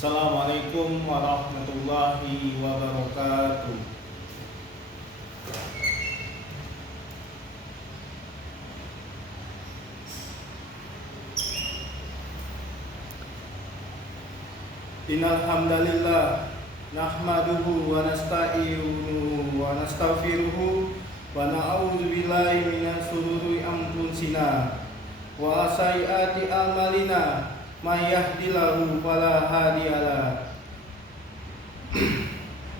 Assalamualaikum warahmatullahi wabarakatuh. Innal hamdalillah nahmaduhu wa nasta'inuhu wa nastaghfiruhu wa na'udzu billahi minas shururi anfusina wa sayyiati a'malina may yahdihillahu fala hadiyalah.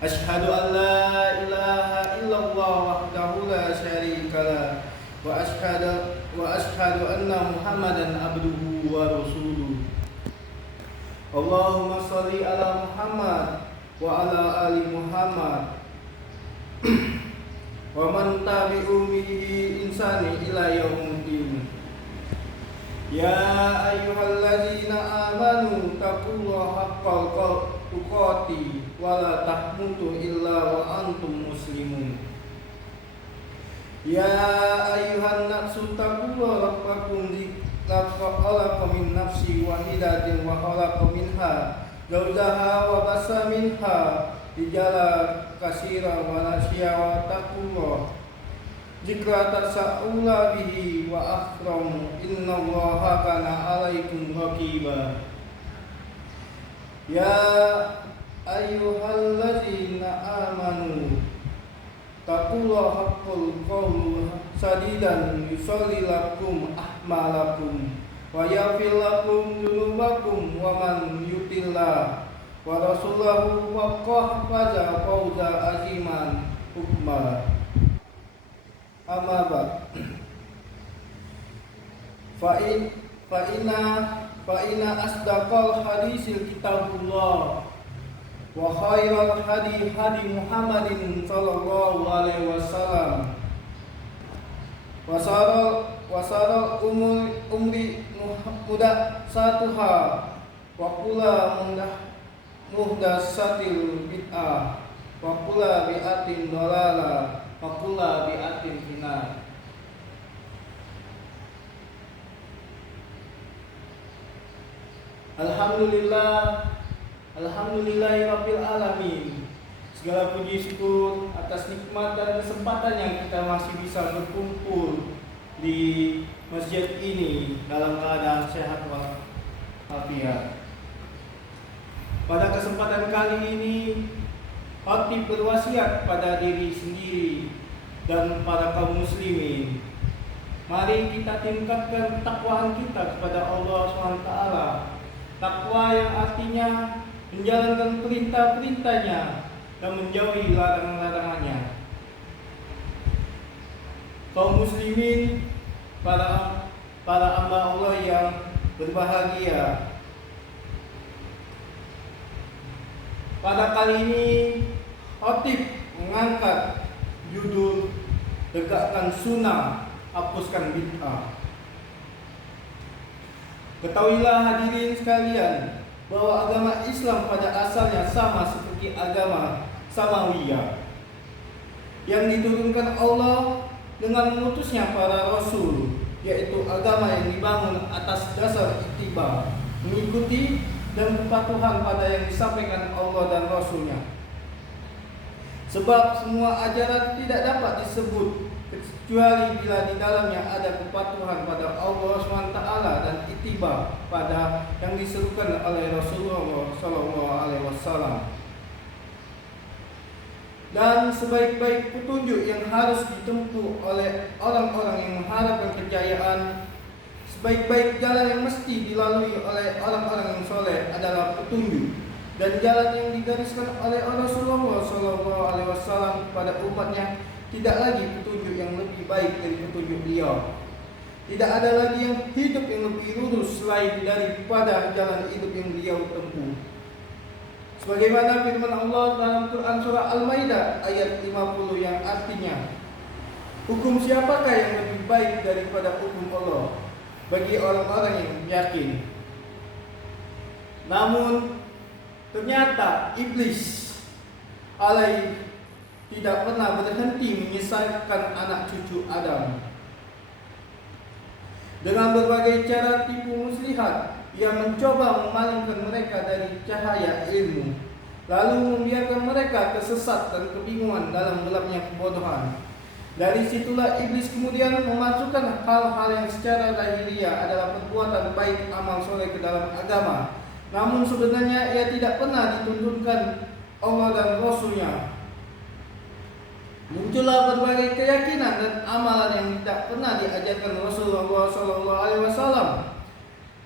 Asyhadu an la ilaha illallah wahdahu la syarikalah wa asyhadu anna Muhammadan abduhu wa rasuluh. Allahumma shalli ala Muhammad wa ala ali Muhammad wa man tabi'u bihi insani ila yaumiddin. Ya ayyuhalladzina amanu taqullaha haqqa tuqatih wa la tamutunna illa wa antum muslimun. Ya ayyuhan nasu taqullaha rabbakum khalaqakum min nafsin wahidatin wa khalaqa minha zawjaha wa bassa minha rijalan katsiran wa nisaa taqullaha jika tasa'ula bihi wa akhram innallaha kana 'alaikum raqiba. Ya ayyuhalladzina amanu taqullaha haqqal qawli sadidan yusalli lakum a'malakum wa yaghfir lakum dzunubakum wa man yutillah wa rasulahu faqad faza fawzan aziman hukma. Amma ba'd. Fa inna asdaqal hadisil kitabullah wa khairal hadi Muhammadin sallallahu alaihi wasallam wa saral umri muhdatsatuha wa kullu muhdatsatil bid'ah wa kullu bid'atin dhalalah wa kullu bid'atin finnar. Alhamdulillahirabbil alamin. Segala puji syukur atas nikmat dan kesempatan yang kita masih bisa berkumpul di masjid ini dalam keadaan sehat walafiat. Pada kesempatan kali ini, Khatib berwasiat pada diri sendiri dan para kaum muslimin. Mari kita tingkatkan takwaan kita kepada Allah SWT. Takwa yang artinya menjalankan perintah-perintahnya dan menjauhi larangan-larangannya. Kaum muslimin, para hamba Allah yang berbahagia. Pada kali ini Khatib mengangkat judul tegakkan sunnah, hapuskan bid'ah. Ketahuilah hadirin sekalian bahwa agama Islam pada asalnya sama seperti agama Samawiyah yang diturunkan Allah dengan mengutusnya para rasul, yaitu agama yang dibangun atas dasar ittiba, mengikuti dan kepatuhan pada yang disampaikan Allah dan Rasulnya. Sebab semua ajaran tidak dapat disebut kecuali bila di dalamnya ada kepatuhan pada Allah SWT dan ittiba pada yang diserukan oleh Rasulullah SAW. Dan sebaik-baik petunjuk yang harus ditempuh oleh orang-orang yang mengharapkan kejayaan, sebaik-baik jalan yang mesti dilalui oleh orang-orang yang soleh adalah petunjuk dan jalan yang digariskan oleh Rasulullah SAW pada umatnya tidak lagi petunjuk yang lebih baik dari petunjuk beliau. Tidak ada lagi yang hidup yang lebih lurus selain daripada jalan hidup yang beliau tempuh. Sebagaimana firman Allah dalam Quran surah Al-Maidah ayat 50 yang artinya, hukum siapakah yang lebih baik daripada hukum Allah bagi orang-orang yang yakin. Namun ternyata iblis alai tidak pernah berhenti menyesatkan anak cucu Adam. Dengan berbagai cara tipu muslihat, ia mencoba memalingkan mereka dari cahaya ilmu, lalu membiarkan mereka tersesat dan kebingungan dalam gelapnya kebodohan. Dari situlah iblis kemudian memasukkan hal-hal yang secara lahiriah adalah perbuatan baik amal soleh ke dalam agama. Namun sebenarnya ia tidak pernah dituntunkan Allah dan Rasulnya. Muncullah berbagai keyakinan dan amalan yang tidak pernah diajarkan Rasulullah SAW.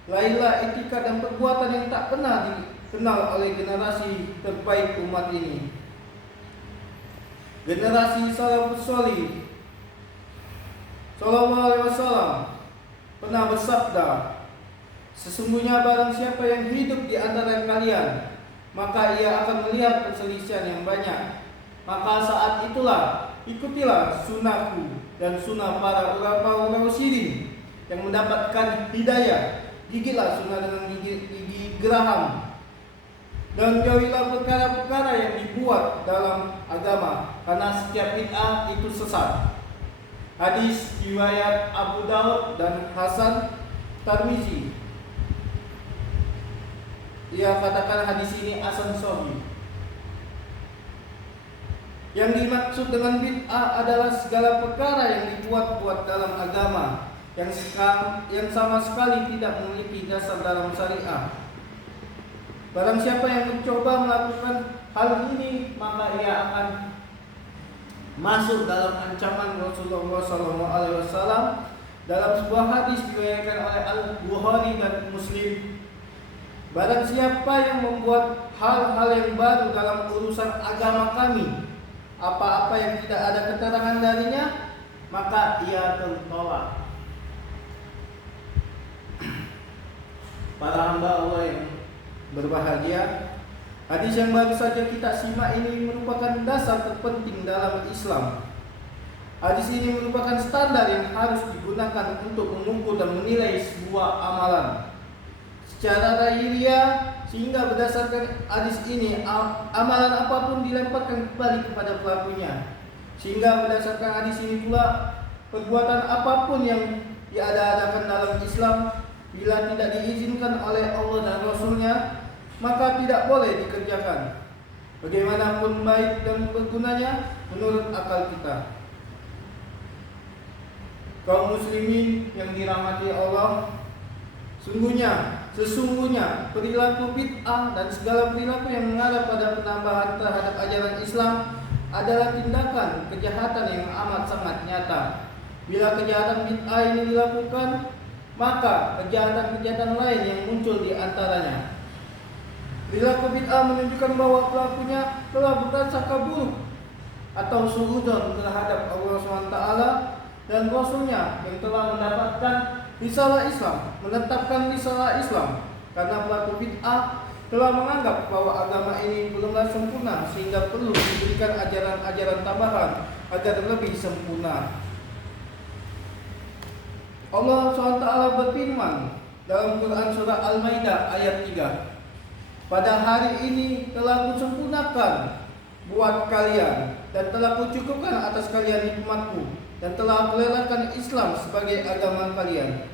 Lainlah etika dan perbuatan yang tak pernah dikenal oleh generasi terbaik umat ini. Generasi salafus salih Sallallahu Alaihi Wasallam pernah bersabda, sesungguhnya barang siapa yang hidup di antara kalian, maka ia akan melihat perselisihan yang banyak. Maka saat itulah ikutilah sunnahku dan sunnah para ulama rasyidin yang mendapatkan hidayah. Gigilah sunnah dengan gigi geraham, dan jauhilah perkara-perkara yang dibuat dalam agama, karena setiap bid'ah itu sesat. Hadis riwayat Abu Daud dan Hasan Tirmizi. Dia katakan hadis ini hasan sahih. Yang dimaksud dengan bid'ah adalah segala perkara yang dibuat-buat dalam agama yang sama sekali tidak memiliki dasar dalam syariah. Barang siapa yang mencoba melakukan hal ini, maka ia akan masuk dalam ancaman Rasulullah SAW dalam sebuah hadis diriwayatkan oleh Al-Bukhari dan Muslim. Barang siapa yang membuat hal-hal yang baru dalam urusan agama kami, apa-apa yang tidak ada keterangan darinya, maka ia tertolak. Para hamba Allah yang berbahagia, hadis yang baru saja kita simak ini merupakan dasar terpenting dalam Islam. Hadis ini merupakan standar yang harus digunakan untuk mengukur dan menilai sebuah amalan secara lahiriah, sehingga berdasarkan hadis ini amalan apapun dilemparkan kembali kepada pelakunya. Sehingga berdasarkan hadis ini pula perbuatan apapun yang diada-adakan dalam Islam, bila tidak diizinkan oleh Allah dan Rasulnya, maka tidak boleh dikerjakan, bagaimanapun baik dan bergunanya menurut akal kita. Kaum muslimin yang dirahmati Allah, sesungguhnya perilaku bid'ah dan segala perilaku yang mengarah pada penambahan terhadap ajaran Islam adalah tindakan kejahatan yang amat sangat nyata. Bila kejahatan bid'ah ini dilakukan, maka kejahatan-kejahatan lain yang muncul di antaranya. Perilaku bid'ah menunjukkan bahwa pelakunya telah berprasangka buruk atau suudzon terhadap Allah SWT dan Rasulnya yang telah mendapatkan risalah Islam, menetapkan risalah Islam. Karena pelaku bid'ah telah menganggap bahwa agama ini belumlah sempurna, sehingga perlu diberikan ajaran-ajaran tambahan agar lebih sempurna. Allah SWT berfirman dalam Quran surah Al-Maidah ayat 3, pada hari ini telah kusempurnakan buat kalian dan telah kucukupkan atas kalian nikmatku dan telah kulelakan Islam sebagai agama kalian.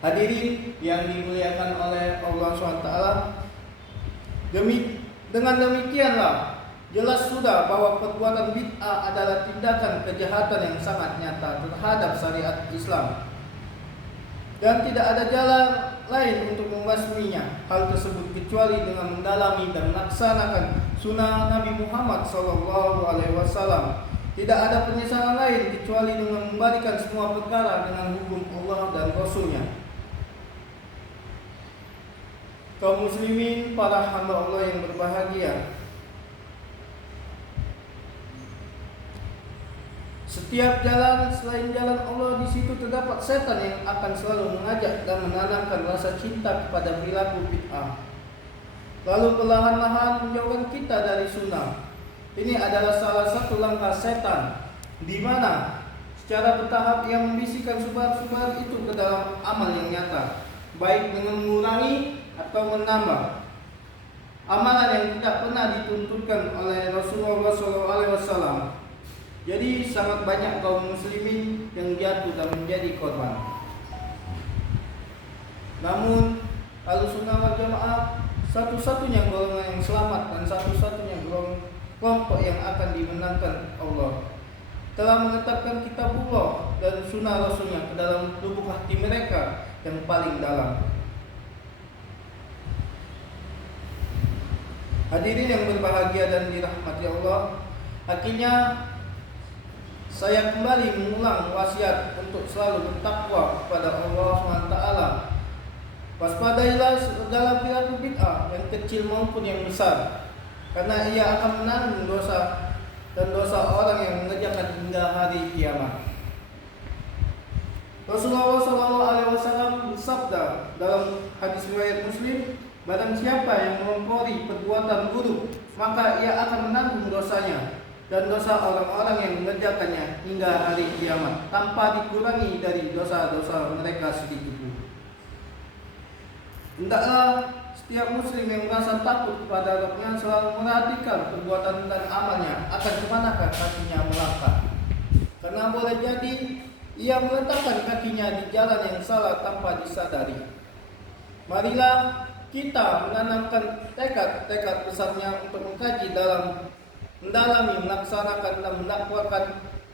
Hadirin yang dimuliakan oleh Allah SWT, dengan demikianlah jelas sudah bahwa perbuatan bid'ah adalah tindakan kejahatan yang sangat nyata terhadap syariat Islam, dan tidak ada jalan lain untuk membasminya hal tersebut kecuali dengan mendalami dan melaksanakan sunnah Nabi Muhammad SAW. Tidak ada penyesalan lain kecuali dengan membalikan semua perkara dengan hukum Allah dan Rasulnya. Kaum muslimin, para hamba Allah yang berbahagia, setiap jalan selain jalan Allah, di situ terdapat setan yang akan selalu mengajak dan menanamkan rasa cinta kepada perilaku bid'ah, lalu perlahan-lahan menjauhkan kita dari sunnah. Ini adalah salah satu langkah setan, di mana secara bertahap ia membisikkan subhat-subhat itu ke dalam amal yang nyata, baik dengan mengurangi atau menambah amalan yang tidak pernah dituntutkan oleh Rasulullah SAW. Jadi sangat banyak kaum muslimin yang jatuh dan menjadi korban. Namun Ahlussunnah wal Jamaah satu-satunya golongan yang selamat dan satu-satunya kelompok yang akan dimenangkan Allah telah menetapkan kitabullah dan sunnah rasulnya ke dalam lubuk hati mereka yang paling dalam. Hadirin yang berbahagia dan dirahmati Allah, akhirnya saya kembali mengulang wasiat untuk selalu bertakwa kepada Allah SWT. Waspadailah segala perilaku bid'ah yang kecil maupun yang besar, karena ia akan menanggung dosa dan dosa orang yang mengerjakan hingga hari kiamat. Rasulullah SAW bersabda dalam hadis riwayat Muslim, barang siapa yang melampaui perbuatan buruk, maka ia akan menanggung dosanya dan dosa orang-orang yang mengerjakannya hingga hari kiamat, tanpa dikurangi dari dosa-dosa mereka sedikit pun. Hendaklah setiap muslim yang merasa takut kepada Rabbnya selalu memperhatikan perbuatan dan amalnya akan kemanakah kakinya melangkah. Karena boleh jadi ia meletakkan kakinya di jalan yang salah tanpa disadari. Marilah kita menanamkan tekad-tekad besarnya untuk mengkaji mendalami, melaksanakan dan mendakwakan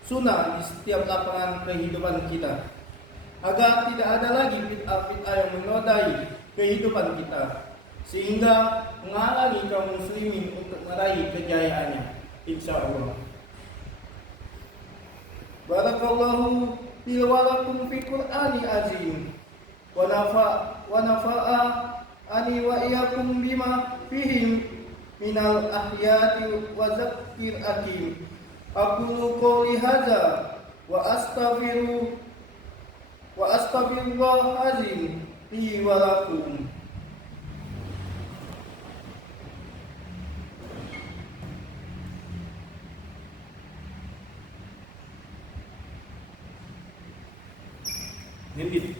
sunnah di setiap lapangan kehidupan kita, agar tidak ada lagi bid'ah-bid'ah yang menodai kehidupan kita, sehingga menghalangi kaum muslimin untuk meraih kejayaannya, insyaallah. Barakallahu fi wa lakum fi Qur'ani azim wa nafa'a ani wa iyyakum bima fihi minal ahyati wa zakir akim. Aqulu qouli hadza wa astaghfirullah azim li wa lakum. Nindit